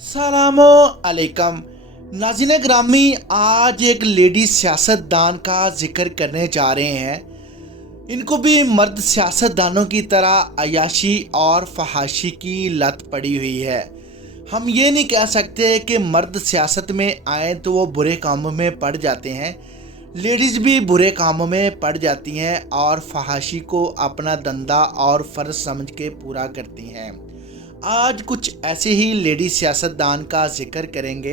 अस्सलामु अलैकुम नाज़रीन ग्रामी, आज एक लेडी सियासतदान का जिक्र करने जा रहे हैं। इनको भी मर्द सियासतदानों की तरह अय्याशी और फहाशी की लत पड़ी हुई है। हम ये नहीं कह सकते कि मर्द सियासत में आए तो वो बुरे कामों में पड़ जाते हैं, लेडीज़ भी बुरे कामों में पड़ जाती हैं और फहाशी को अपना धंधा और फ़र्ज समझ के पूरा करती हैं। आज कुछ ऐसे ही लेडी सियासतदान का जिक्र करेंगे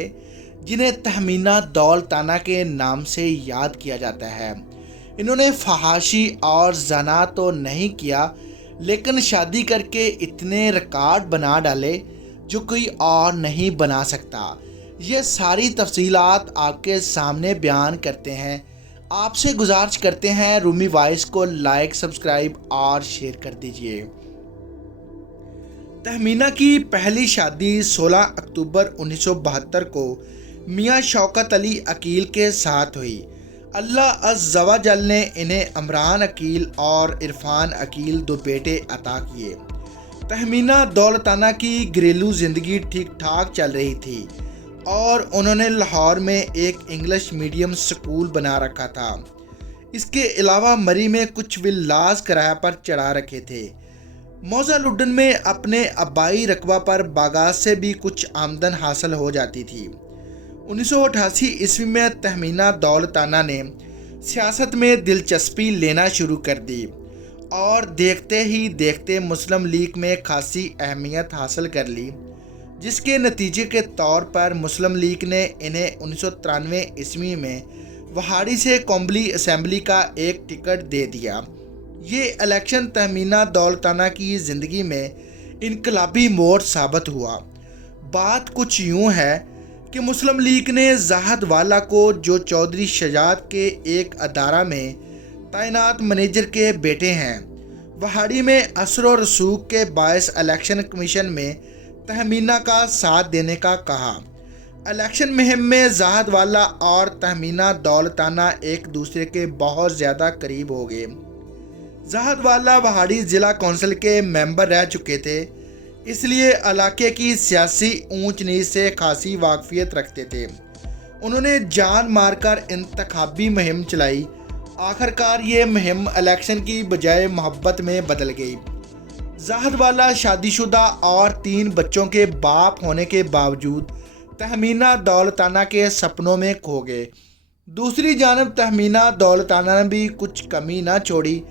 जिन्हें तहमीना दौलताना के नाम से याद किया जाता है। इन्होंने फहाशी और जना तो नहीं किया, लेकिन शादी करके इतने रिकॉर्ड बना डाले जो कोई और नहीं बना सकता। ये सारी तफसीलात आपके सामने बयान करते हैं। आपसे गुजारिश करते हैं रूमी वॉइस को लाइक, सब्सक्राइब और शेयर कर दीजिए। तहमीना की पहली शादी 16 अक्टूबर 1972 को मियां शौकत अली अकील के साथ हुई। अल्लाह अज़्ज़ व जल ने इन्हें इमरान अकील और इरफान अकील दो बेटे अता किए। तहमीना दौलताना की घरेलू ज़िंदगी ठीक ठाक चल रही थी और उन्होंने लाहौर में एक इंग्लिश मीडियम स्कूल बना रखा था। इसके अलावा मरी में कुछ विल्लास किराए पर चढ़ा रखे थे। मौजा लुडन में अपने आबाई रकबा पर बागात से भी कुछ आमदन हासिल हो जाती थी। 1988 ईस्वी में तहमीना दौलताना ने सियासत में दिलचस्पी लेना शुरू कर दी और देखते ही देखते मुस्लिम लीग में खासी अहमियत हासिल कर ली, जिसके नतीजे के तौर पर मुस्लिम लीग ने इन्हें 1993 ईस्वी में वहाड़ी से कौमी असम्बली का एक टिकट दे दिया। ये इलेक्शन तहमीना दौलताना की ज़िंदगी में इनकलाबी मोड़ साबित हुआ। बात कुछ यूँ है कि मुस्लिम लीग ने ज़ाहद वाला को, जो चौधरी शजात के एक अदारा में तैनात मैनेजर के बेटे हैं, वहाड़ी में असर और रसूख के बायस इलेक्शन कमीशन में तहमीना का साथ देने का कहा। इलेक्शन मुहिम में ज़ाहद वाला और तहमीना दौलताना एक दूसरे के बहुत ज़्यादा करीब हो गए। ज़ाहद वाला वहाड़ी ज़िला कौंसिल के मेंबर रह चुके थे, इसलिए इलाके की सियासी ऊंच नीच से खासी वाकफियत रखते थे। उन्होंने जान मारकर इंतखाबी मुहिम चलाई। आखिरकार ये मुहिम इलेक्शन की बजाय मोहब्बत में बदल गई। ज़ाहद वाला शादीशुदा और 3 बच्चों के बाप होने के बावजूद तहमीना दौलताना के सपनों में खो गए। दूसरी जानब तहमीना दौलताना ने भी कुछ कमी ना छोड़ी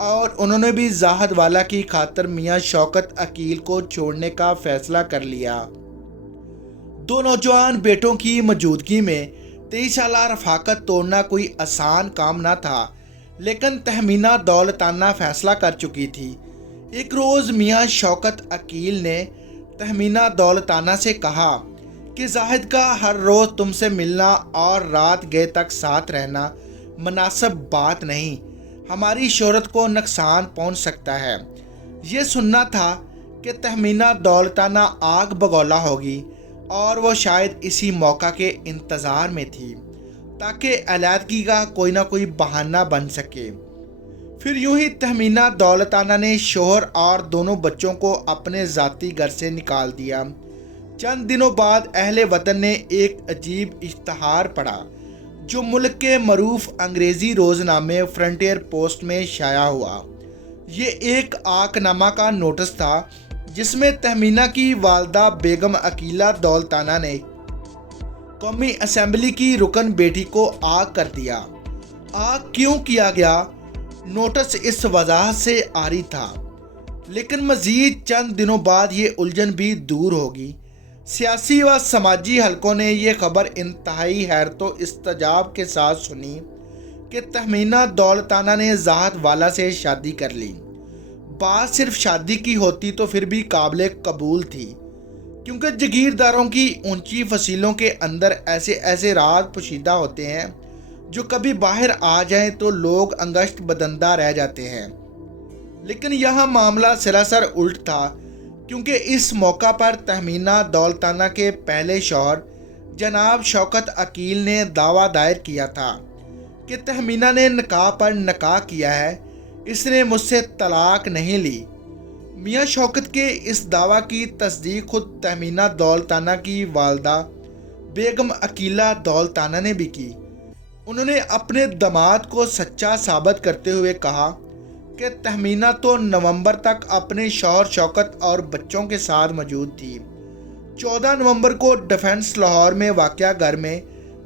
और उन्होंने भी ज़ाहद वाला की खातर मियां शौकत अकील को छोड़ने का फैसला कर लिया। 2 नौजवान बेटों की मौजूदगी में 23 साल रफाकत तोड़ना कोई आसान काम ना था, लेकिन तहमीना दौलताना फैसला कर चुकी थी। एक रोज़ मियां शौकत अकील ने तहमीना दौलताना से कहा कि ज़ाहिद का हर रोज़ तुमसे मिलना और रात गए तक साथ रहना मुनासिब बात नहीं, हमारी शोहरत को नुकसान पहुंच सकता है। ये सुनना था कि तहमीना दौलताना आग बगौला होगी और वो शायद इसी मौका के इंतज़ार में थी ताकि अलहदगी का कोई ना कोई बहाना बन सके। फिर यूं ही तहमीना दौलताना ने शोहर और दोनों बच्चों को अपने ज़ाती घर से निकाल दिया। चंद दिनों बाद अहले वतन ने एक अजीब इश्तहार पढ़ा जो मुल्क के मरूफ अंग्रेज़ी रोज़नामे फ्रंटियर पोस्ट में शाया हुआ। ये एक आकनामा का नोटिस था जिसमें तहमीना की वालदा बेगम अकीला दौलताना ने कौमी असम्बली की रुकन बेटी को आग कर दिया। आग क्यों किया गया, नोटिस इस वजह से आरी था, लेकिन मज़ीद चंद दिनों बाद ये उलझन भी दूर होगी। सियासी व समाजी हलकों ने यह खबर इंतहाई हैरत व इस्तजाब के साथ सुनी कि तहमीना दौलताना ने ज़ाहद वाला से शादी कर ली। बात सिर्फ शादी की होती तो फिर भी काबिल कबूल थी, क्योंकि जगीरदारों की ऊंची फसीलों के अंदर ऐसे ऐसे राज पोशीदा होते हैं जो कभी बाहर आ जाएं तो लोग अंगश्त बदंदा रह जाते हैं। लेकिन यहाँ मामला सरासर उल्ट था, क्योंकि इस मौका पर तहमीना दौलताना के पहले शौहर जनाब शौकत अकील ने दावा दायर किया था कि तहमीना ने निकाह पर निकाह किया है, इसने मुझसे तलाक नहीं ली। میاں شوکت کے اس دعویٰ کی تصدیق خود تہمینہ دولتانہ کی والدہ بیگم عقیلہ دولتانہ نے بھی کی۔ انہوں نے اپنے داماد کو سچا ثابت کرتے ہوئے کہا کہ تہمینہ تو نومبر تک اپنے شوہر شوکت اور بچوں کے ساتھ موجود تھی۔ 14 نومبر کو ڈیفنس لاہور میں واقع گھر میں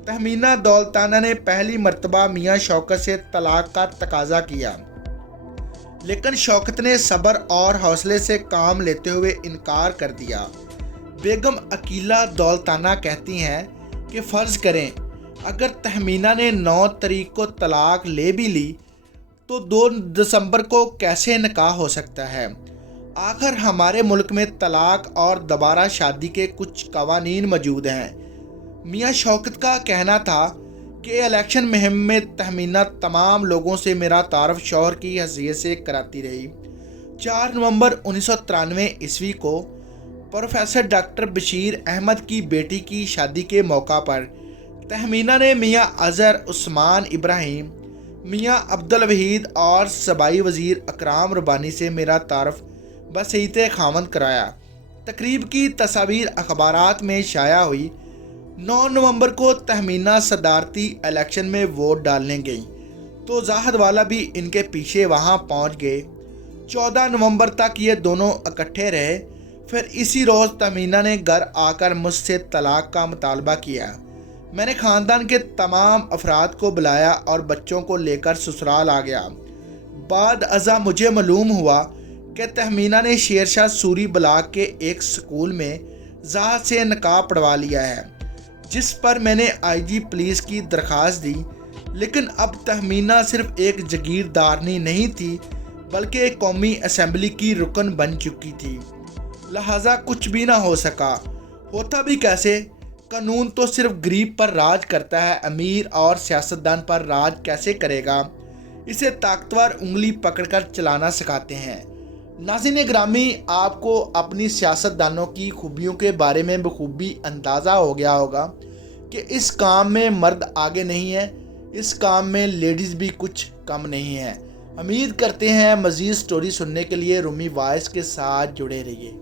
تہمینہ دولتانہ نے پہلی مرتبہ میاں شوکت سے طلاق کا تقاضا کیا، لیکن شوکت نے صبر اور حوصلے سے کام لیتے ہوئے انکار کر دیا۔ بیگم عقیلہ دولتانہ کہتی ہیں کہ فرض کریں اگر تہمینہ نے 9 تاریخ کو طلاق لے بھی لی تو 2 دسمبر کو کیسے نکاح ہو سکتا ہے؟ آخر ہمارے ملک میں طلاق اور دوبارہ شادی کے کچھ قوانین موجود ہیں۔ میاں شوکت کا کہنا تھا کہ الیکشن مہم میں تہمینہ تمام لوگوں سے میرا تعارف شوہر کی حیثیت سے کراتی رہی۔ 4 نومبر 1993 عیسوی کو پروفیسر ڈاکٹر بشیر احمد کی بیٹی کی شادی کے موقع پر تہمینہ نے میاں اظہر عثمان ابراہیم، میاں عبدالوحید اور صوبائی وزیر اکرام ربانی سے میرا تعارف بصیت خاوند کرایا۔ تقریب کی تصاویر اخبارات میں شائع ہوئی۔ 9 نومبر کو تہمینہ صدارتی الیکشن میں ووٹ ڈالنے گئیں تو زاہد والا بھی ان کے پیچھے وہاں پہنچ گئے۔ 14 نومبر تک یہ دونوں اکٹھے رہے۔ پھر اسی روز تہمینہ نے گھر آ کر مجھ سے طلاق کا مطالبہ کیا۔ میں نے خاندان کے تمام افراد کو بلایا اور بچوں کو لے کر سسرال آ گیا۔ بعد ازاں مجھے معلوم ہوا کہ تہمینہ نے شیر شاہ سوری بلاک کے ایک سکول میں زاہد سے نکاح پڑھوا لیا ہے، جس پر میں نے IG پولیس کی درخواست دی، لیکن اب تہمینہ صرف ایک جاگیردارنی نہیں تھی بلکہ ایک قومی اسمبلی کی رکن بن چکی تھی، لہٰذا کچھ بھی نہ ہو سکا۔ ہوتا بھی کیسے؟ قانون تو صرف غریب پر راج کرتا ہے، امیر اور سیاستدان پر راج کیسے کرے گا؟ اسے طاقتور انگلی پکڑ کر چلانا سکھاتے ہیں۔ ناظرین گرامی، آپ کو اپنی سیاستدانوں کی خوبیوں کے بارے میں بخوبی اندازہ ہو گیا ہوگا کہ اس کام میں مرد آگے نہیں ہے، اس کام میں لیڈیز بھی کچھ کم نہیں ہیں۔ امید کرتے ہیں مزید سٹوری سننے کے لیے رومی وائس کے ساتھ جڑے رہیے۔